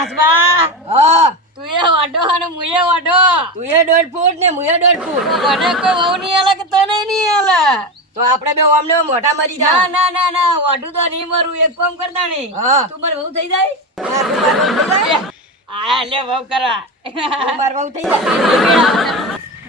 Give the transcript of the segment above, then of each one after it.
કાસબા હા તું એ વાઢો અને મુએ વાઢો તું એ 1.5 ફૂટ ને હું એ 1.5 ફૂટ. મને કોઈ વહુ નહીં આલે કે તને નહીં આલે તો આપણે બે ઓમને મોઢા મરી ના જાય. ના ના ના વાઢું તો નહીં મરું એક કામ કરતા નહીં હા. તું માર વહુ થઈ જાય હા, તું માર વહુ થઈ જાય. આ લે વહુ કરવા તું માર વહુ થઈ જાય.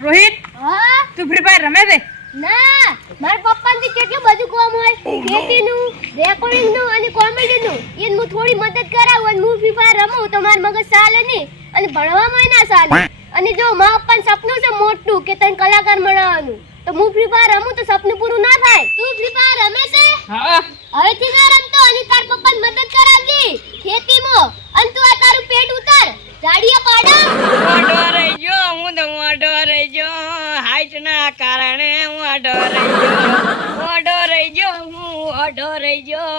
રોહિત હા તું ફ્રી ફાયર રમે છે? ના મારા પપ્પાને કેટલું બધું કામ હોય ખેતીનું રેકોર્ડિંગનું અને કોમેડીનું એને હું થોડી મદદ કરાવું અને હું ફ્રી ફાયર રમું તો મારું મગજ ચાલે નહીં અને ભણવામાં ના ચાલે અને જો મા પપ્પાનું સપનું છે મોટું કે તને કલાકાર બનાવવાનું તો હું ફ્રી ફાયર રમું તો સપનું પૂરું ના થાય. તું ફ્રી ફાયર રમે છે? હા હવેથી ના રમતો અને તાર પપ્પાને મદદ કરાવજે ખેતીમાં અને તું આ તારું પેટ ઉતાર જાડિયા પાડા. વાઢો રહી ગયો હું તો વાઢો રહી ગયો હાઈટ ના કારણે વાઢો રહી ગયો વાઢો રહી ગયો હું વાઢો રહી ગયો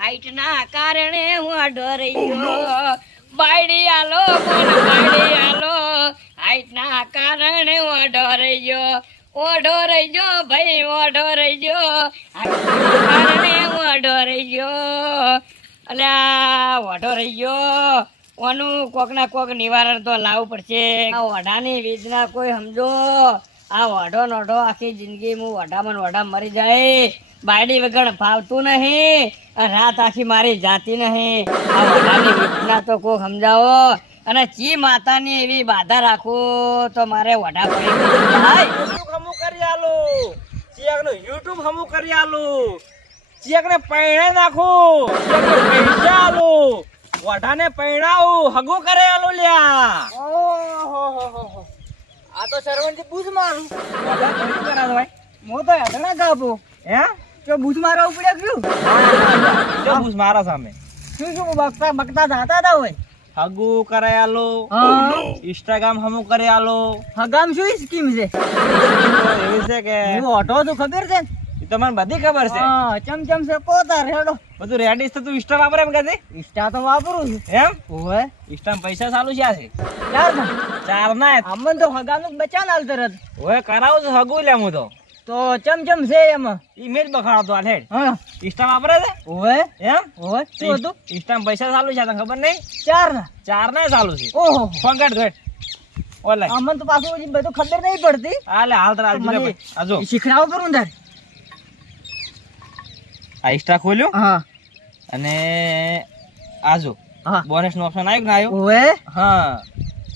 હાઈટ ના કારણે વાઢો રહી ગયો બાયડી આલો બોલ બાયડી આલો હાઈટ ના કારણે વાઢો રહી ગયો ઓઢો રહી ગયો ભાઈ ઓઢો રહી ગયો હાઈટ ના કારણે વાઢો રહી ગયો અલ્યા વાઢો રહી ગયો ઓનું કોક ના કોક નિવારણ તો લાવવું પડશે. આ વઢાની વેદના કોઈ સમજો. આ વઢો નોઢો આખી જિંદગી હું વઢામાં ને વઢા મરી જાય બાયડી વગર ફાવતું નહીં અને રાત આખી મારી જાતી નહીં. આ વઢાની વેદના તો કોઈ સમજાવો અને ચી માતાની એવી બાધા રાખું તો મારે વઢા પડી જાય. હમું કરી આલો ચિયાકનો યુટ્યુબ હમું કરી આલો ચિયાકને પૈણે નાખું ચિયાકને પૈસા આલો વઢાને પૈણાવું હગું કરે આલો લ્યા. ઓહોહોહો. આ તો સરવણથી બૂઝ મારું. વઢા કઈ કરા ભાઈ હું તો હેઠળ કાપો. હે જો બૂઝ મારવા ઉપડ્યા ગયું. જો બૂસ મારા સામે શું શું બકતા બકતા જાતા હતા હોય. હગું કરે આલો હા. ઇન્સ્ટાગ્રામ હમું કરે આલો હગામ શું સ્કીમ છે? એવી છે કે હું ઓઢો તો ખબર છે ને? એ તો મને બધી ખબર છે. હા ચમચમ છે પોતા રેડો. બધું રેડી છે. તું ઇન્સ્ટા વાપરે એમ કે ઇન્સ્ટા તો વાપરું છું. એમ ઓય ઇન્સ્ટામાં પૈસા ચાલુ છે આ છે યાર ના. ચાર ના અમન તો હગાનું બચાન હાલ તરત. ઓય કરાવું છું હગું લે હું તો ચમચમ છે એમાં. ઈમેજ બખાડતો આ હેડ હા ઇન્સ્ટા વાપરે છે ઓય એમ ઓય શું હતું? ઇન્સ્ટામાં પૈસા ચાલુ છે તને ખબર નહીં? ચાર ના. ચાર ના ચાલુ છે ઓહો ફોન કાઢ દો ઓનલાઈન અમન તો પાછું હજી બધું ખબર નહીં પડતી. હાલે હાલ તારા મને આજો શીખડાવો કરું તાર. આ ઇન્સ્ટા ખોલ્યું હા અને આજો હા બોનસ નો ઓપ્શન આવ્યું ને આવ્યો ઓય હા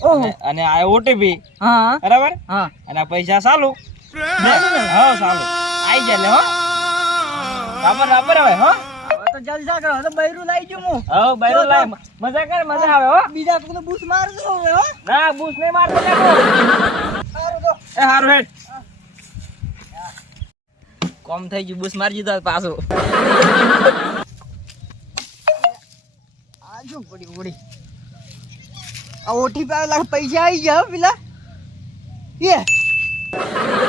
ઓહો અને આયો ઓટીપી હા બરાબર હા અને આ પૈસા ચાલુ હા ચાલુ આઈ જાય લે હો બરાબર બરાબર હવે હો હવે તો જલસા કરો. હવે તો બૈરું લાઈ ગયું હું. હો બાયરો લાય મજા કર મજા આવે હો બીજા કોઈને બૂસ મારજો હવે હો. ના બૂસ નહીં મારતો લે સારું તો. એ હારું હેડ કોમ થઈ ગયું બૂસ મારી દીધો પાછું આ શું પડી પડી. આ ઓટીપી આવેલા પૈસા આવી ગયા હો પેલા. એ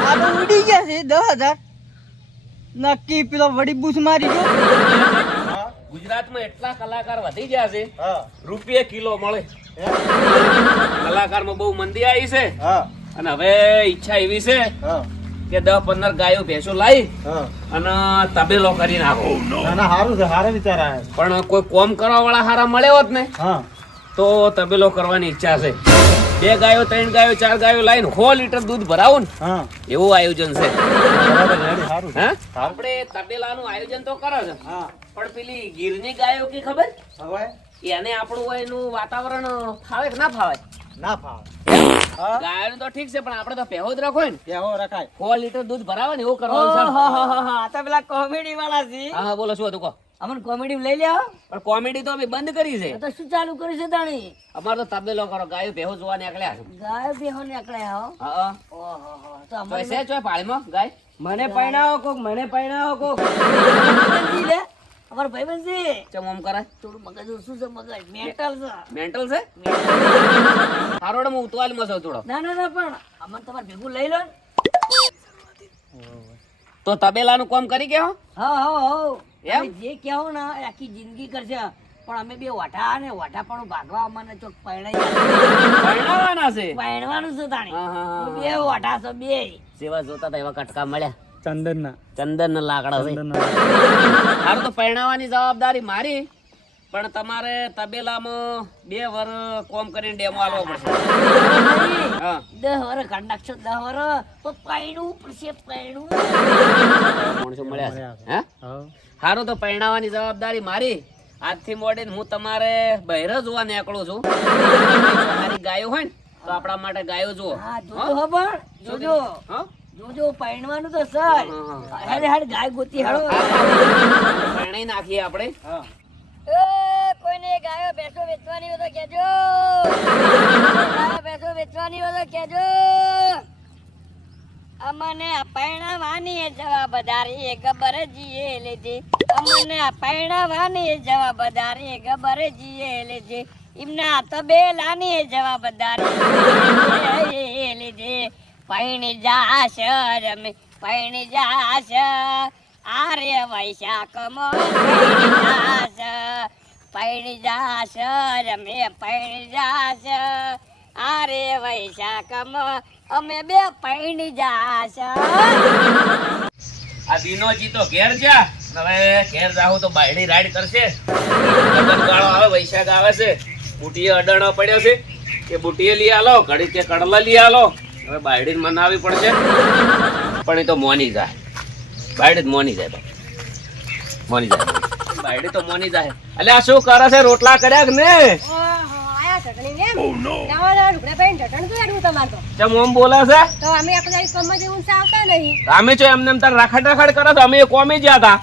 આ તો ઉડી ગયા છે 10,000. નક્કી પેલો વડી બૂસ મારી ગયો. ગુજરાતમાં એટલા કલાકાર વધી ગયા છે રૂપિયે કિલો મળે કલાકારમાં બહુ મંદી આવી છે અને હવે ઈચ્છા એવી છે કે 10-15 ગાયો ભેંસો લાવી અને તબેલો કરી નાખો પણ કોઈ કોમ કરવા વાળા હારા મળે હોત ને તો તબેલો કરવાની ઈચ્છા છે 2 ગાયો 3 ગાયો 4 ગાયો લાવીને 100 લીટર દૂધ ભરાવું ને એવું આયોજન છે હે આપણે તબેલાનું આયોજન તો કરે છે પણ પેલી ગીરની ગાયો કે ખબર એને આપણું હોય એનું વાતાવરણ ફાવે કે ના ફાવે ના ફાવે. ગાયોનું તો ઠીક છે પણ આપણે તો પહેવો જ રાખો ને કેવો રખાય. 100 લીટર દૂધ ભરાવે ને એવું કરવાનું છે આ તો પેલા કોમેડી વાળા છે. હા હા બોલો શું હતું કહો અમને કોમેડી લઈ લ્યો. પણ કોમેડી તો અમે બંધ કરી છે તો શું ચાલુ કર્યું છે તાણી? અમારે તો તબેલો કરો ગાયો ભેહો જોવા નીકળ્યા છે ગાય બેહો નીકળ્યા હો. હા ઓહો તો તો અમને છે ચોય પાળીમાં ગાય મને પરણાવો કોક મને પરણાવો કોક. લે અમારો ભાઈબંધ છે ચમ ઓમ કરે થોડું મગજ ઓછું છે મગજ મેન્ટલ છે. મેન્ટલ છે હારોડે હું ઉતવાલમાં છું થોડો ના ના ના પણ અમને તમારે ભેગું લઈ લો ને. તો તબેલાનું કામ કરી ગયો હા હા હા એમ? તમે જે કહો ને એ આખી જિંદગી કરશે પણ અમે બે વઢા ને વઢા પણ ભાગવા અમને ચોક પરણાઈ પરણાવવાના છે પરણવાનું છે તાણી. હા, હા, હા. બે વઢા છે બે. સેવા જોતા હતા એવા કટકા મળ્યા ચંદન ના ચંદન ના લાકડા છે સારું તો પરણાવવાની જવાબદારી મારી પણ તમારે તબેલામાં 2 વર કોમ કરીને ડેમો આલવો પડશે. હા 10 વરસ કાઢ નાખશો, 10 વરસ તો પૈણું પડશે, પૈણું. માણસો મળ્યા છે. હે સારું, તો પરણાવવાની જવાબદારી મારી. આજથી મોડીને હું તમારે બહેર જોવા નીકળું છું. મારી ગાયો હોય ને તો આપણા માટે ગાયો જુઓ. હા જોજો ખબર, જોજો હા? જોજો પૈણવાનું તો સર. હેડ હેડ ગાય ગોતી હેડો. પરણાઈ નાખીએ આપણે. એ કોઈને ગાયો ભેંસો વેચવાની હોય તો કહેજો. ગાયો ભેંસો વેચવાની હોય તો કહેજો. અમને પરણાવવાની જવાબદારી ગબરજીએ લીધી. અમને પરણાવવાની જવાબદારી ગબરજીએ લીધી. એમના તબેલાની જવાબદારી લીધી. પૈણી જાશ રમે, પૈણી જાશ. આરે વૈશાખમાં પૈણી જાશ રમે, પૈણી જાશ. આરે વૈશાખમાં અમે 2 પૈણી જાશ. આ દિનોજી તો ઘેર જા. હવે ઘેર જાહું તો બાયડી રાઈડ કરશે. લગનગાળો આવે, વૈશાખ આવે છે. બુટીએ અડાણો પડ્યો છે. એ બુટીએ લઈ આલો, ઘડી કે કડલા લઈ આલો. હવે બાયડીને મનાવી પડશે. પણ એ તો મોની જાય. બાયડી જ મોની જાય. મોની જાય. બાયડી તો મોની જાય. એટલે આ શું કરે છે? રોટલા કર્યા કે ને? ચમ ઓમ બોલે છે? અમે છો એમને એમ તાર રખડ રખડ કરો છો. અમે કોમી ગયા હતા.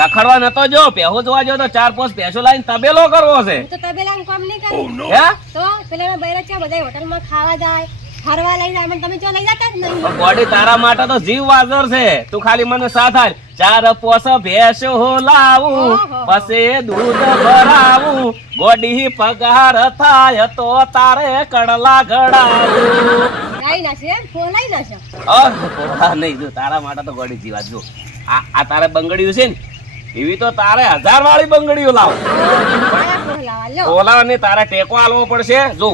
રખડવા નતો જો, પેહો જોવા જો તો 4-5 ભેંસો લાવીને તબેલો કરવો છે. હે? બોડી તારા માટે તો જીવ વાજર છે. તું ખાલી મને સાથ આલ. 4-5 ભેંસો લાવું, પછી દૂધ ભરાવું. ગોડી પગાર થાય તો તારે કડલા ઘડાવું. નહીં, જો તારા માટે તો ગોડી જીવા. જો આ તારે બંગડીયું છે ને, એવી તો તારે 1000 વાળી બંગડીઓ લાવ. ઓલા ને તારે ટેકો આલવો પડશે. જો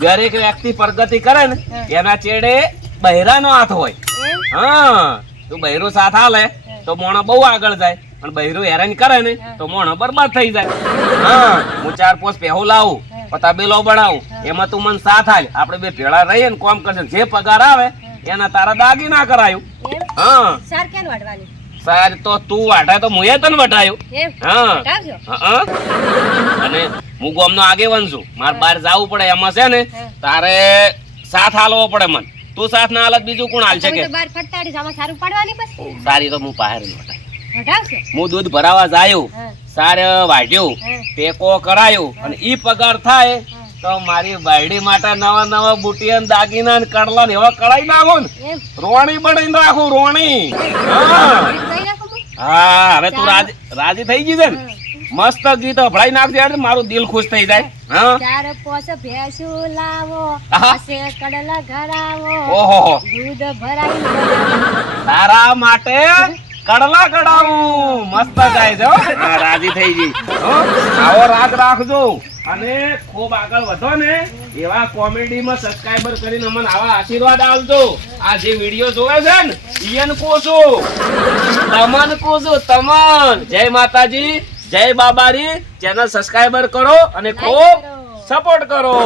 દરેક વ્યક્તિ પ્રગતિ કરે ને એના ચેડે બહેરાનો હાથ હોય. હા, તું બહેરો સાથ આલે તો મોણો બહુ આગળ જાય. પણ બહેરો હેરાન કરે ને તો મોણો બરબાદ થઈ જાય. હા, હું 4-5 પેહો લાવું, તબેલો બનાવું, એમાં તું મને સાથ આલ. આપણે 2 ભેળા રહીએ ને કોમ કરશે. જે પગાર આવે એના તારા દાગી ના કરાયું. હા, સાર તો તું વાટા તો મુએ તને વટાયું. હા, અને હું ગામનો આગેવાન છું. મારે બહાર જવું પડે. એમાં છે ને તારે સાથ હાલવો પડે. મને તું સાથ ના હાલત બીજું કોણ હાલ છે કે? સારી તો હું બહાર હું દૂધ ભરાવા જાયું, સાર વાઢ્યું, ટેકો કરાયું, અને ઈ પગાર થાય તો મારી બાયડી માટે નવા બુટિયા ને દાગીના ને કડલા ને એવા કડાઈ નાખો ને, રોણી બનાવીને રાખું. રોણી. હા, હવે તું રાજી થઈ ગઈ છે ને? મસ્ત ગીત ભળાઈ નાખજે એટલે મારું દિલ ખુશ થઈ જાય. હા, 4-5 ભેંસો લાવો, કડલા ઘરાવો, ઓહો, દૂધ ભરાઈ તારા માટે કડલા કડાવું. મસ્ત ગાય છે. હા, રાજી થઈ ગઈ. આવો રાગ રાખજો અને ખૂબ આગળ વધો ને. એવા કોમેડીમાં સબસ્ક્રાઇબર કરીને અમને આવા આશીર્વાદ આપજો. આ જે વિડીયો જોવે છે ને ઈયન કોશું, તમન કોશું, તમન. જય માતાજી, જય બાબારી. ચેનલ સબસ્ક્રાઇબર કરો અને ખૂબ સપોર્ટ કરો.